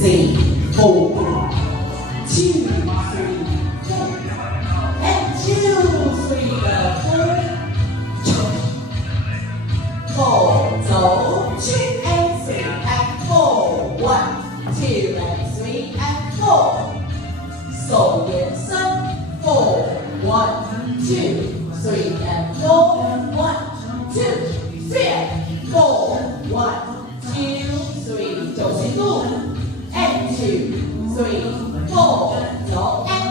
3, 4, 2, 3, 4, and 2, 3, 4, so 2 and 3 and 4, 1, 2 and 3 and 4, so 延伸 4, 1, 2, 3 and 4, 1, 2, 3 and 4, 1, 2, 3, 做旋路 and 2, 3, 4, 走 and